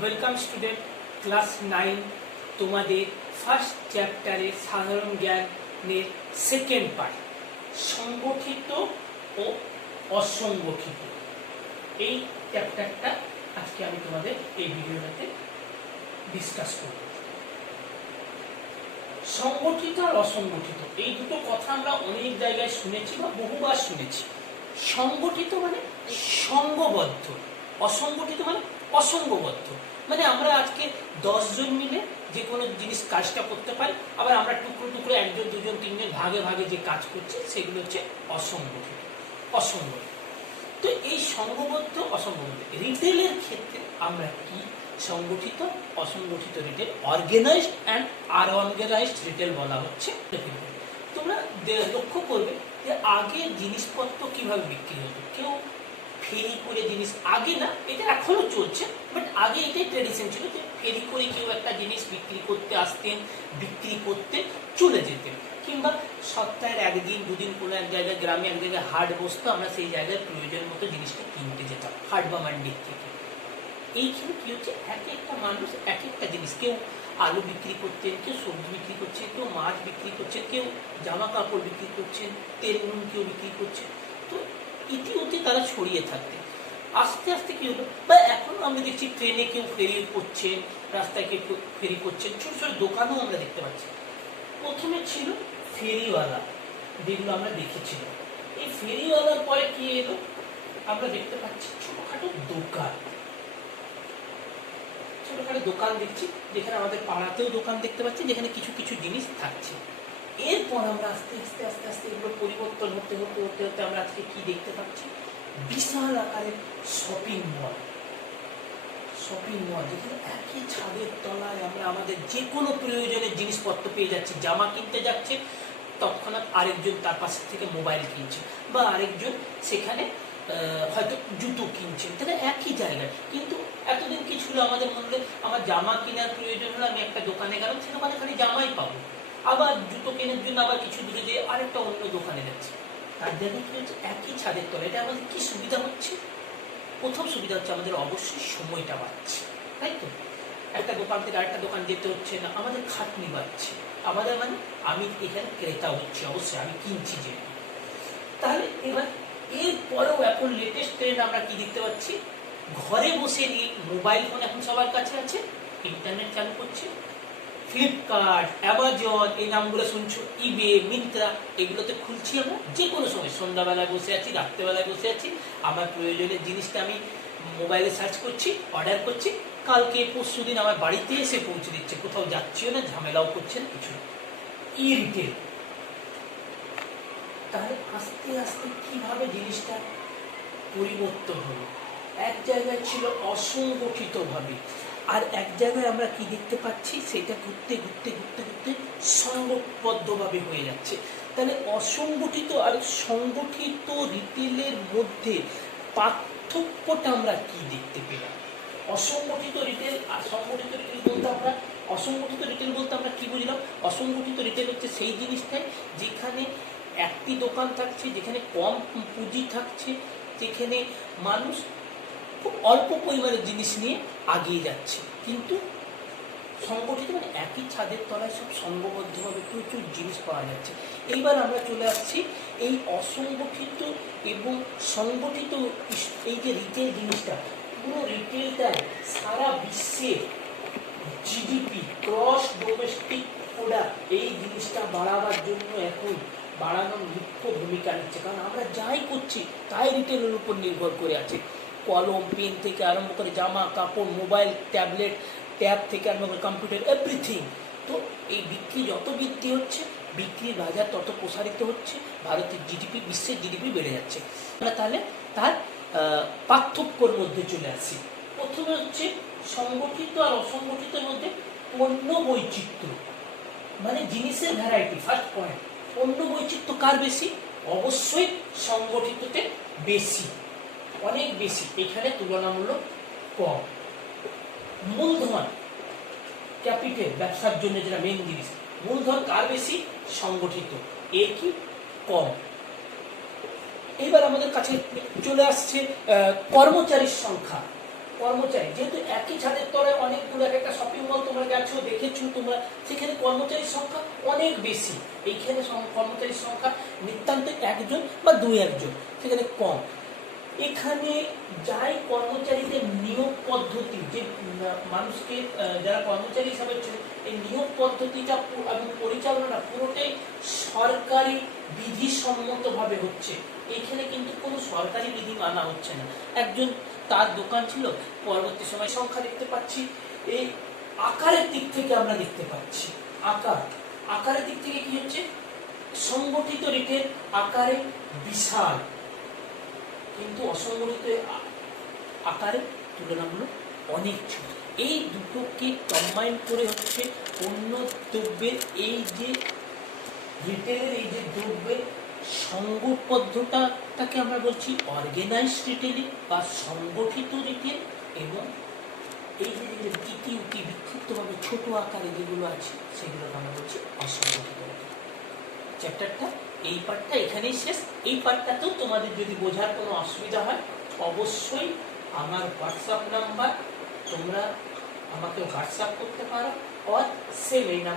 Welcome student, class 9 তোমাদের first চ্যাপ্টারে সাধারণ জ্ঞানের সেকেন্ড পার্ট সংগঠিত ও অসংগঠিত। এই চ্যাপ্টারটা আজকে আমি তোমাদের এই ভিডিওটাতে ডিসকাস করব। সংগঠিত আর অসংগঠিত এই দুটো কথা আমরা অনেক জায়গায় শুনেছি বা বহুবার শুনেছি। সংগঠিত মানে সংঘবদ্ধ, অসংগঠিত মানে অসংঘবদ্ধ। মানে আমরা আজকে 10 জন মিলে যে কোনো জিনিস কাজটা করতে পারি, আবার আমরা টুকরো টুকরো 1 জন 2 জন 3 জন ভাগে ভাগে যে কাজ করছি সেগুলো হচ্ছে অসংগঠিত। অসংগঠিত তো এই সংঘবদ্ধ অসংগঠিত রিটেলের ক্ষেত্রে আমরা কি সংগঠিত অসংগঠিত retail, organized and unorganized retail বলা হচ্ছে। তোমরা লক্ষ্য করবে যে আগে জিনিসপত্র কিভাবে বিক্রি হতো। কেউ ফেরি করে জিনিস, আগে না, এটা এখনো চলছে, বাট আগে এটাই ট্রেডিশন ছিল যে ফেরি করে কেউ একটা জিনিস বিক্রি করতে আসতেন, বিক্রি করতে চলে যেতেন, কিংবা সপ্তাহের 1 দিন 2 দিন কোনো এক জায়গায় গ্রামে এক জায়গায় হাট বসতো, আমরা সেই জায়গায় প্রয়োজন মতো জিনিসটা কিনতে যেতাম হাট বা মান্ডির থেকে। এইখানে কি হচ্ছে, এক একটা মানুষ এক একটা জিনিস, কেউ আলু বিক্রি করতেন, কেউ সবজি বিক্রি করছে, কেউ মাছ বিক্রি করছে, কেউ জামা কাপড় বিক্রি করছেন, তেল নুন কেউ বিক্রি করছে। তো ইতিমধ্যে তারা ছড়িয়ে থাকতেন। আস্তে আস্তে কি হলো, বা এখন আমরা দেখছি ট্রেনে কেউ ফেরি করছেন, রাস্তায় কেউ ফেরি করছেন, ছোট ছোট দোকানও আমরা দেখতে পাচ্ছি। প্রথমে ছিল ফেরিওয়ালা, যেগুলো আমরা দেখেছিলাম। এই ফেরিওয়ালার পরে কি এলো, আমরা দেখতে পাচ্ছি ছোটখাটো দোকান। ছোটখাটো দোকান দেখছি, যেখানে আমাদের পাড়াতেও দোকান দেখতে পাচ্ছি, যেখানে কিছু কিছু জিনিস থাকছে। এরপর আমরা আস্তে আস্তে আস্তে আস্তে এগুলো পরিবর্তন হতে হতে হতে হতে আমরা আজকে কি দেখতে পাচ্ছি, বিশাল আকারের শপিং মল। শপিং মল যেখানে একই ছাদের তলায় আমরা আমাদের যে কোনো প্রয়োজনের জিনিসপত্র পেয়ে যাচ্ছি। জামা কিনতে যাচ্ছে, তৎক্ষণাৎ আরেকজন তার পাশে থেকে মোবাইল কিনছে, বা আরেকজন সেখানে হয়তো জুতো কিনছেন, তাহলে একই জায়গায়। কিন্তু এতদিন কি ছিল আমাদের মধ্যে, আমার জামা কেনার প্রয়োজন হলে আমি একটা দোকানে গেলাম, সে দোকানে খালি জামাই পাবো, আবার জুতো কেনার জন্য আবার কিছু দূরে যেয়ে আরেকটা অন্য দোকানে যাচ্ছে। তার জায়গায় কি হচ্ছে, একই ছাদের তলে। এটা আমাদের কি সুবিধা হচ্ছে, প্রথম সুবিধা হচ্ছে আমাদের অবশ্যই সময়টা বাড়ছে, তাই তো। একটা দোকান থেকে আরেকটা দোকান যেতে হচ্ছে না, আমাদের খাটনি বাড়ছে, আমাদের মানে আমি এখানে ক্রেতা হচ্ছে, অবশ্যই আমি কিনছি যে। তাহলে এবার এরপরেও এখন লেটেস্ট ট্রেন্ড আমরা কি দেখতে পাচ্ছি, ঘরে বসে নিয়ে মোবাইল ফোন এখন সবার কাছে আছে, ইন্টারনেট চালু করছে। ফ্লিপকার্ট, অ্যামাজন, এই নামগুলো শুনছো, ইবে, মিন্ত্রা, এগুলোতে খুলছি আমরা যে কোনো সময়। সন্ধ্যাবেলায় বসে আছি, রাত্রেবেলায় বসে আছি, আমার প্রয়োজনের জিনিসটা আমি মোবাইলে সার্চ করছি, অর্ডার করছি, কালকে পরশু দিন আমার বাড়িতে এসে পৌঁছে দিচ্ছে, কোথাও যাচ্ছিও না, ঝামেলাও করছে না, কিছু না। ই রিটেল। তাহলে আস্তে আস্তে কিভাবে জিনিসটা পরিবর্তন হলো। এক জায়গায় ছিল অসংগঠিত ভাবে, আর এক জায়গায় আমরা কি দেখতে পাচ্ছি, সেটা ঘুরতে ঘুরতে ঘুরতে ঘুরতে সংঘবদ্ধভাবে হয়ে যাচ্ছে। তাহলে অসংগঠিত আর সংগঠিত রিটেলের মধ্যে পার্থক্যটা আমরা কি দেখতে পেলাম। অসংগঠিত রিটেল আর সংগঠিত রিটেল বলতে আমরা, অসংগঠিত রিটেল বলতে আমরা কি বুঝলাম, অসংগঠিত রিটেল হচ্ছে সেই জিনিসটাই যেখানে একটি দোকান থাকছে, যেখানে কম পুঁজি থাকছে, যেখানে মানুষ খুব অল্প পরিমাণের জিনিস নিয়ে আগিয়ে যাচ্ছে। কিন্তু সংগঠিত মানে একই ছাদের তলায় সব সংঘবদ্ধভাবে প্রচুর জিনিস পাওয়া যাচ্ছে। এইবার আমরা চলে আসছি এই অসংগঠিত এবং সংগঠিত, এই যে রিটেল জিনিসটা, পুরো রিটেলটাই সারা বিশ্বে জিডিপি, ক্রস ডোমেস্টিক প্রোডাক্ট, এই জিনিসটা বাড়াবার জন্য এখন বাড়ানোর মুখ্য ভূমিকা নিচ্ছে। কারণ আমরা যাই করছি তাই রিটেলের উপর নির্ভর করে আছে। কলম, পেন থেকে আরম্ভ করে জামা কাপড়, মোবাইল, ট্যাবলেট, ট্যাব থেকে আরম্ভ করে কম্পিউটার, এভরিথিং। তো এই বিক্রি যত বৃদ্ধি হচ্ছে, বিক্রির বাজার তত প্রসারিত হচ্ছে, ভারতের জিডিপি, বিশ্বের জিডিপি বেড়ে যাচ্ছে। আমরা তাহলে তার পার্থক্যর মধ্যে চলে আসি। প্রথমে হচ্ছে সংগঠিত আর অসংগঠিতের মধ্যে পণ্য বৈচিত্র্য, মানে জিনিসের ভ্যারাইটি। ফার্স্ট পয়েন্ট, পণ্য বৈচিত্র্য কার বেশি, অবশ্যই সংগঠিততে বেশি, অনেক বেশি, এখানে তুলনামূলক কম। মূলধন, ক্যাপিটাল, ব্যবসার জন্য যেটা মেন জিনিস, মূলধন কার বেশি, সংগঠিত, এর কি কম। এইবার আমাদের কাছে চলে আসছে কর্মচারীর সংখ্যা। কর্মচারী যেহেতু একই ছাদের তলায় দেখেছো তোমরা, সেখানে কর্মচারীর সংখ্যা অনেক বেশি। এইখানে কর্মচারীর সংখ্যা নিতান্ত একজন বা দুই একজন, সেখানে কম। এখানে যাই কর্মচারীদের নিয়োগ পদ্ধতি, যে মানুষকে যারা কর্মচারী হিসাবে এই নিয়োগ পদ্ধতিটা এবং পরিচালনাটা পুরোটাই সরকারি বিধিসম্মতভাবে হচ্ছে। এখানে কিন্তু কোনো সরকারি বিধি মানা হচ্ছে না। একজন তার দোকান ছিল, পরবর্তী সময় সংখ্যা দেখতে পাচ্ছি। এই আকারের দিক থেকে আমরা দেখতে পাচ্ছি, আকারের দিক থেকে কি হচ্ছে, সংগঠিত রিটেল আকারে বিশাল, কিন্তু অসংগঠিত আকারে তুলনামূলক অনেক ছোট। এই দুটোকে কম্বাইন করে হচ্ছে পণ্য দ্রব্যের এই যে রিটেলের এই যে দ্রব্যের সংঘবদ্ধতাটাকে আমরা বলছি অর্গানাইজড রিটেলিং বা সংগঠিত রিটেল, এবং এই যে ইতি উতি বিক্ষিপ্তভাবে ছোট আকারে যেগুলো আছে সেগুলোকে আমরা বলছি অসংগঠিত রিটেল। চ্যাপ্টারটা এই পার্টটা এখানেই শেষ। এই পার্টটাতেও তোমাদের যদি বোঝার কোনো অসুবিধা হয় অবশ্যই আমার হোয়াটসঅ্যাপ নাম্বার, তোমরা আমাকে হোয়াটসঅ্যাপ করতে পারো, আর সেম এই নাম্বার।